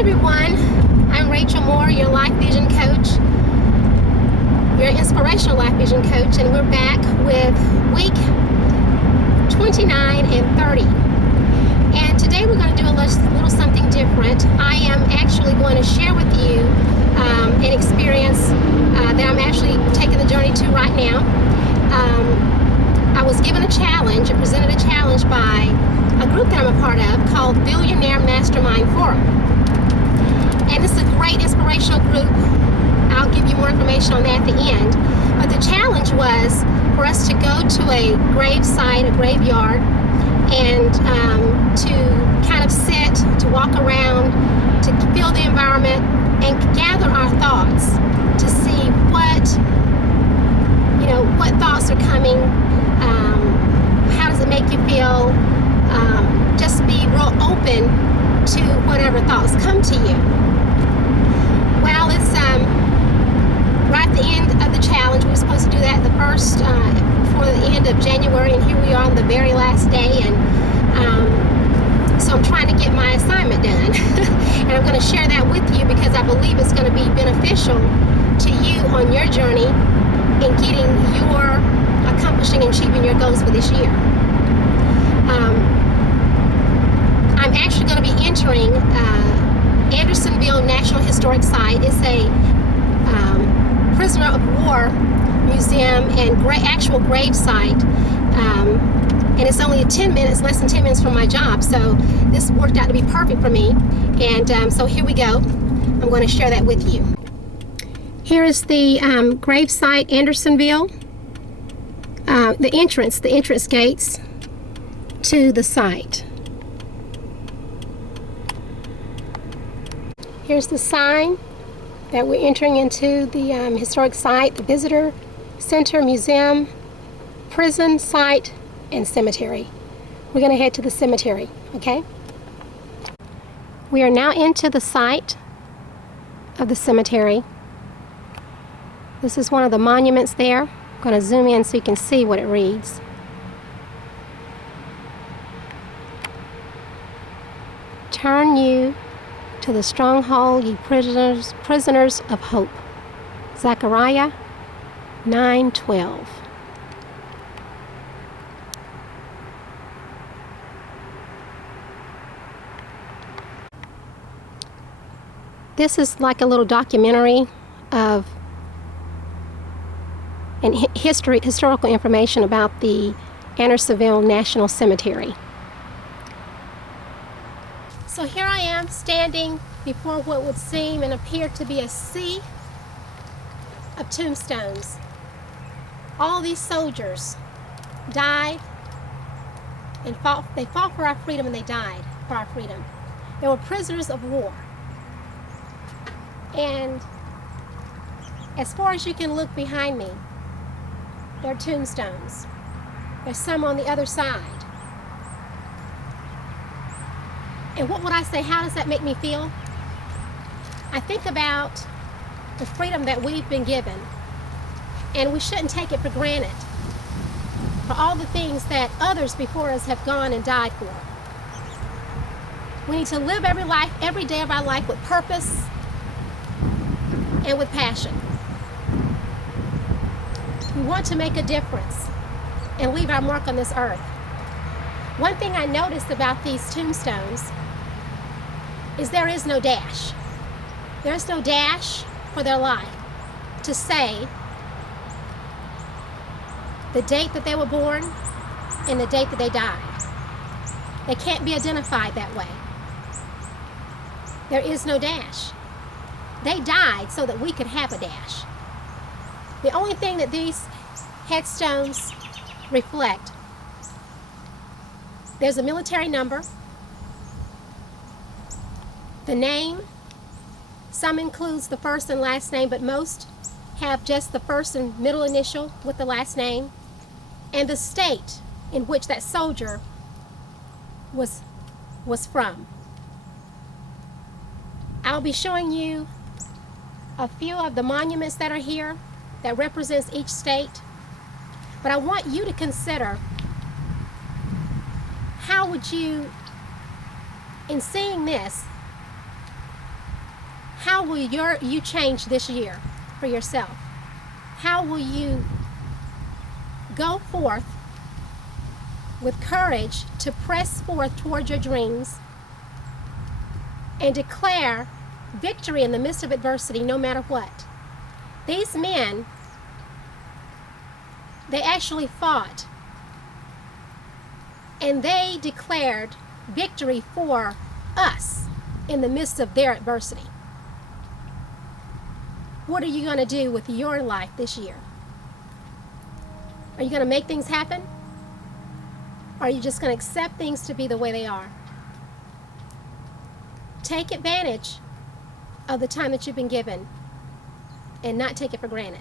everyone, I'm Rachel Moore, your Life Vision Coach, your Inspirational Life Vision Coach, and we're back with week 29 and 30. And today we're going to do a little something different. I am actually going to share with you an experience that I'm actually taking the journey to right now. I was given a challenge, presented a challenge by a group that I'm a part of called Billionaire Mastermind Forum. And it's a great inspirational group. I'll give you more information on that at the end. But the challenge was for us to go to a grave site, a graveyard, and to kind of sit, to walk around, to feel the environment, and gather our thoughts to see what thoughts are coming, how does it make you feel, just be real open to whatever thoughts come to you. Well, it's right at the end of the challenge. We were supposed to do that before the end of January, and here we are on the very last day, and so I'm trying to get my assignment done. And I'm going to share that with you because I believe it's going to be beneficial to you on your journey in accomplishing and achieving your goals for this year. I'm actually going to be entering Andersonville National Historic Site. It's a prisoner of war museum and actual grave site. And it's only less than 10 minutes from my job. So this worked out to be perfect for me. And so here we go. I'm going to share that with you. Here is the grave site, Andersonville. The entrance gates to the site. Here's the sign that we're entering into the historic site, the visitor center, museum, prison site, and cemetery. We're going to head to the cemetery, okay? We are now into the site of the cemetery. This is one of the monuments there. I'm going to zoom in so you can see what it reads. Turn you to the stronghold, ye prisoners of hope. Zechariah 9:12. This is like a little documentary of historical information about the Andersonville National Cemetery. So here I am standing before what would seem and appear to be a sea of tombstones. All these soldiers died and fought. They fought for our freedom, and they died for our freedom. They were prisoners of war. And as far as you can look behind me, there are tombstones. There's some on the other side. And what would I say? How does that make me feel? I think about the freedom that we've been given, and we shouldn't take it for granted, for all the things that others before us have gone and died for. We need to live every day of our life with purpose and with passion. We want to make a difference and leave our mark on this earth. One thing I noticed about these tombstones is there is no dash. There's no dash for their life to say the date that they were born and the date that they died. They can't be identified that way. There is no dash. They died so that we could have a dash. The only thing that these headstones reflect, there's a military number, the name, some includes the first and last name, but most have just the first and middle initial with the last name, and the state in which that soldier was from. I'll be showing you a few of the monuments that are here that represents each state, but I want you to consider how would you, in seeing this, how will you change this year for yourself? How will you go forth with courage to press forth toward your dreams and declare victory in the midst of adversity, no matter what? These men, they actually fought, and they declared victory for us in the midst of their adversity. What are you going to do with your life this year? Are you going to make things happen? Or are you just going to accept things to be the way they are? Take advantage of the time that you've been given and not take it for granted.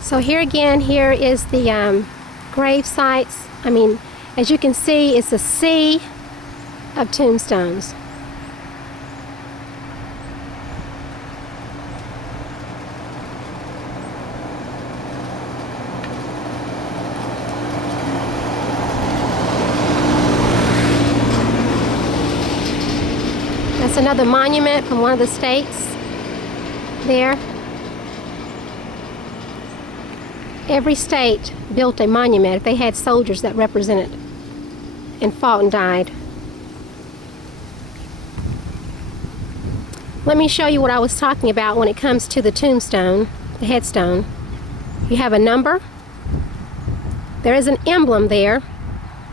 So here again, here is the grave sites. I mean, as you can see, it's a sea of tombstones. That's another monument from one of the states there. Every state built a monument if they had soldiers that represented and fought and died. Let me show you what I was talking about when it comes to the tombstone, the headstone. You have a number. There is an emblem there,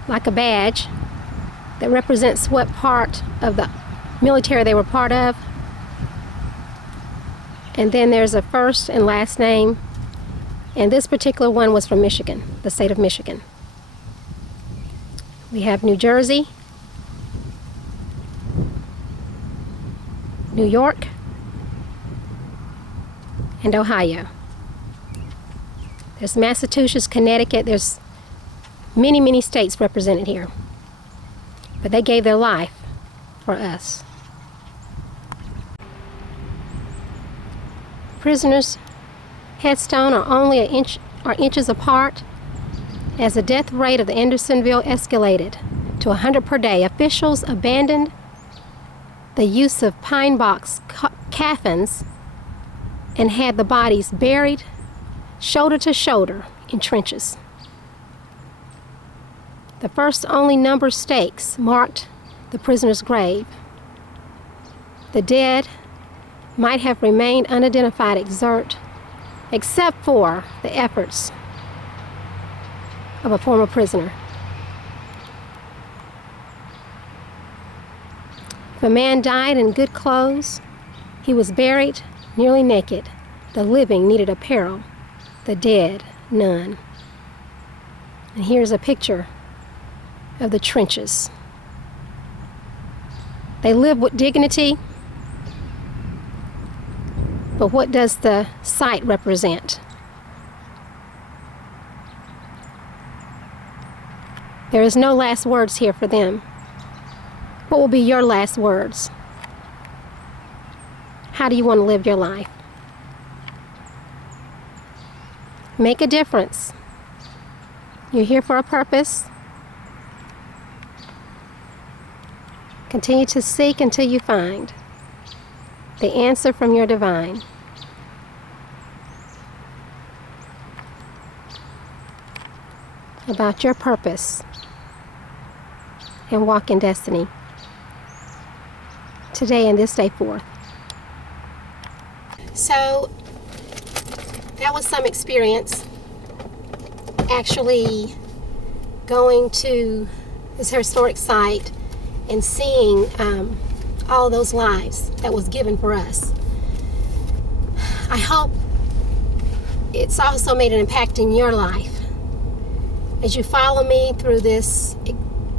like a badge, that represents what part of the military they were part of. And then there's a first and last name. And this particular one was from Michigan, the state of Michigan. We have New Jersey, New York, and Ohio. There's Massachusetts, Connecticut. There's many, many states represented here. But they gave their life for us. Prisoners' headstone are only inches apart. As the death rate of the Andersonville escalated to 100 per day, officials abandoned the use of pine box coffins and had the bodies buried shoulder to shoulder in trenches. The first only number stakes marked the prisoner's grave. The dead might have remained unidentified except for the efforts of a former prisoner. If a man died in good clothes, he was buried nearly naked. The living needed apparel, the dead none. And here's a picture of the trenches. They live with dignity, but what does the site represent? There is no last words here for them. What will be your last words? How do you want to live your life? Make a difference. You're here for a purpose. Continue to seek until you find the answer from your divine. About your purpose and walk in destiny today and this day forth. So that was some experience actually going to this historic site and seeing all those lives that was given for us. I hope it's also made an impact in your life. As you follow me through this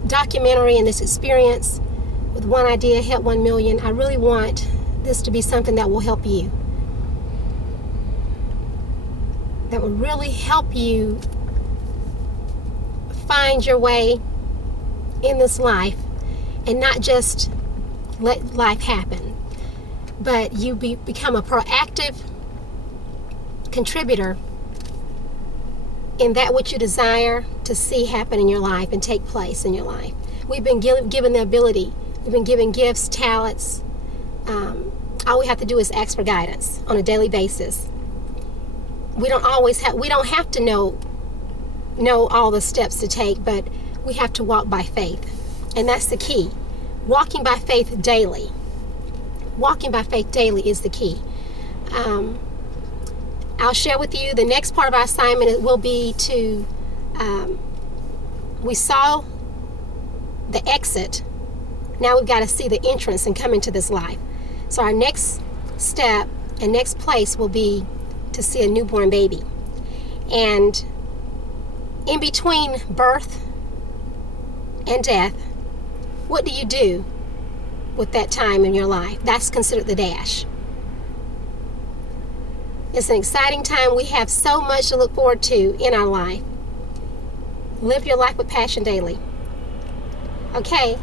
documentary and this experience with One Idea, Help 1 Million, I really want this to be something that will help you. That will really help you find your way in this life and not just let life happen, but you become a proactive contributor in that which you desire to see happen in your life and take place in your life. We've been given the ability We've been given gifts, talents. All we have to do is ask for guidance on a daily basis. We don't have to know all the steps to take, but we have to walk by faith. And that's the key. Walking by faith daily. Walking by faith daily is the key. I'll share with you the next part of our assignment. It will be to, we saw the exit. Now we've got to see the entrance and come into this life. So our next step and next place will be to see a newborn baby. And in between birth and death, what do you do with that time in your life? That's considered the dash. It's an exciting time. We have so much to look forward to in our life. Live your life with passion daily. Okay,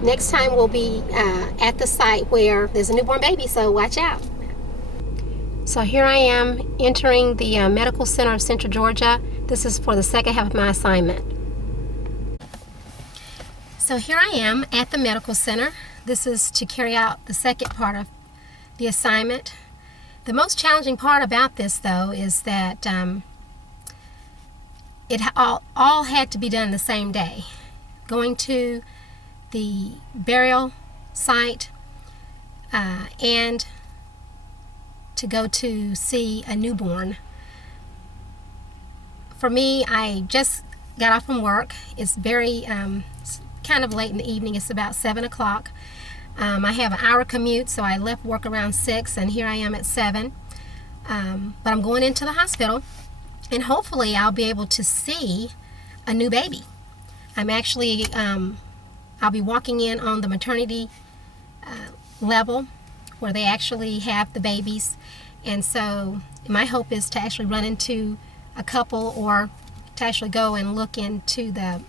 next time we'll be at the site where there's a newborn baby, so watch out. So here I am entering the Medical Center of Central Georgia. This is for the second half of my assignment. So here I am at the Medical Center. This is to carry out the second part of the assignment. The most challenging part about this, though, is that it all had to be done the same day. Going to the burial site and to go to see a newborn. For me, I just got off from work. It's very kind of late in the evening. It's about 7 o'clock. I have an hour commute, so I left work around 6, and here I am at 7. But I'm going into the hospital, and hopefully I'll be able to see a new baby. I'm actually, I'll be walking in on the maternity level where they actually have the babies. And so my hope is to actually run into a couple, or to actually go and look into the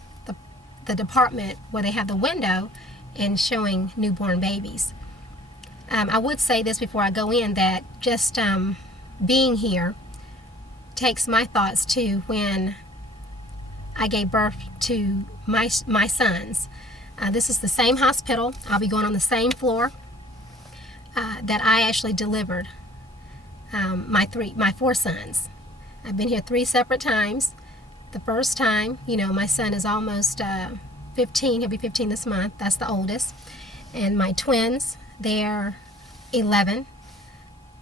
department where they have the window and showing newborn babies. I would say this before I go in, that just being here takes my thoughts to when I gave birth to my sons. This is the same hospital. I'll be going on the same floor that I actually delivered my 4 sons. I've been here 3 separate times. The first time, my son is almost 15. He'll be 15 this month. That's the oldest. And my twins, they're 11.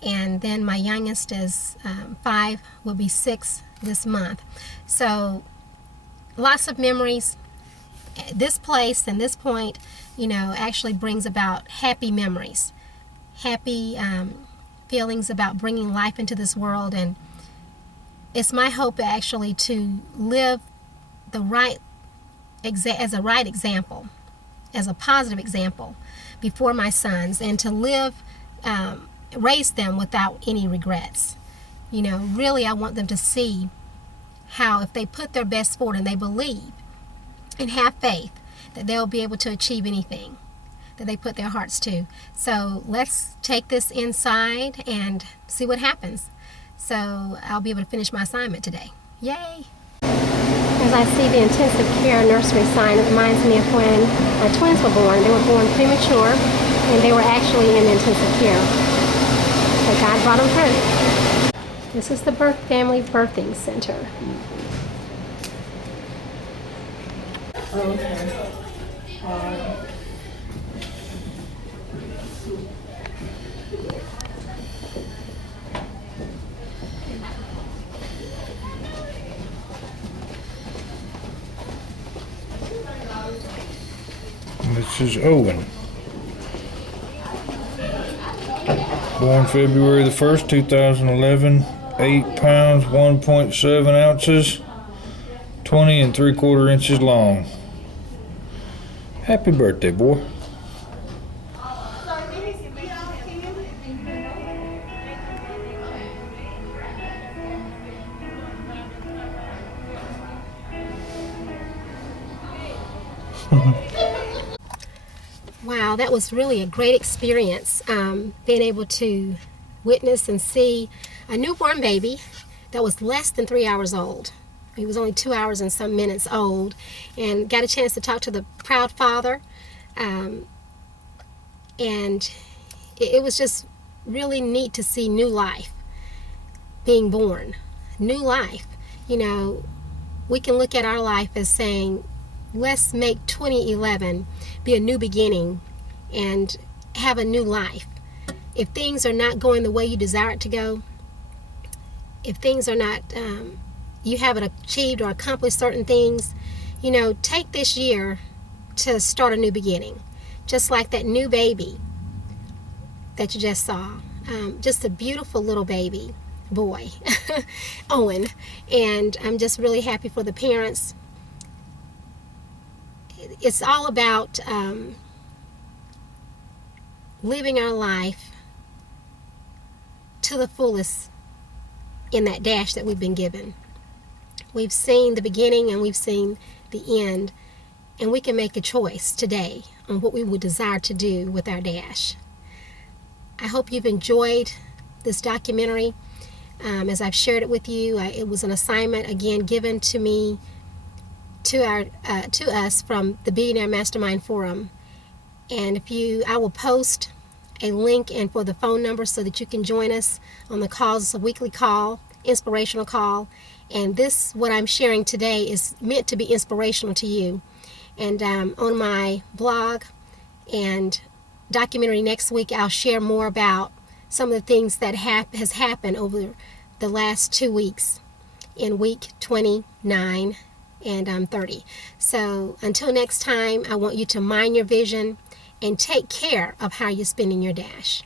And then my youngest is 5, will be 6 this month. So lots of memories. This place and this point, actually brings about happy memories, happy feelings about bringing life into this world. And it's my hope actually to live as a right example, as a positive example before my sons, and to raise them without any regrets. Really I want them to see how if they put their best forward and they believe and have faith, that they'll be able to achieve anything that they put their hearts to. So let's take this inside and see what happens. So I'll be able to finish my assignment today. Yay! As I see the intensive care nursery sign, it reminds me of when my twins were born. They were born premature, and they were actually in intensive care. But God brought them through. This is the Family Birthing Center. Okay. This is Owen. Born February the 1st, 2011, 8 pounds, 1.7 ounces, 20 3/4 inches long. Happy birthday, boy. Wow, that was really a great experience, being able to witness and see a newborn baby that was less than 3 hours old. He was only 2 hours and some minutes old, and got a chance to talk to the proud father. And it was just really neat to see new life being born. New life. You know, we can look at our life as saying, let's make 2011 be a new beginning and have a new life. If things are not going the way you desire it to go, if things are not, you haven't achieved or accomplished certain things, you know, take this year to start a new beginning. Just like that new baby that you just saw. Just a beautiful little baby boy, Owen. And I'm just really happy for the parents. It's all about living our life to the fullest in that dash that we've been given. We've seen the beginning and we've seen the end, and we can make a choice today on what we would desire to do with our dash. I hope you've enjoyed this documentary. As I've shared it with you, it was an assignment again given to me, to us from the Billionaire Mastermind Forum. And I will post a link and for the phone number so that you can join us on the calls. It's a weekly call, inspirational call. And what I'm sharing today is meant to be inspirational to you. And on my blog and documentary next week, I'll share more about some of the things that has happened over the last 2 weeks in week 29 and 30. So until next time, I want you to mind your vision and take care of how you're spending your dash.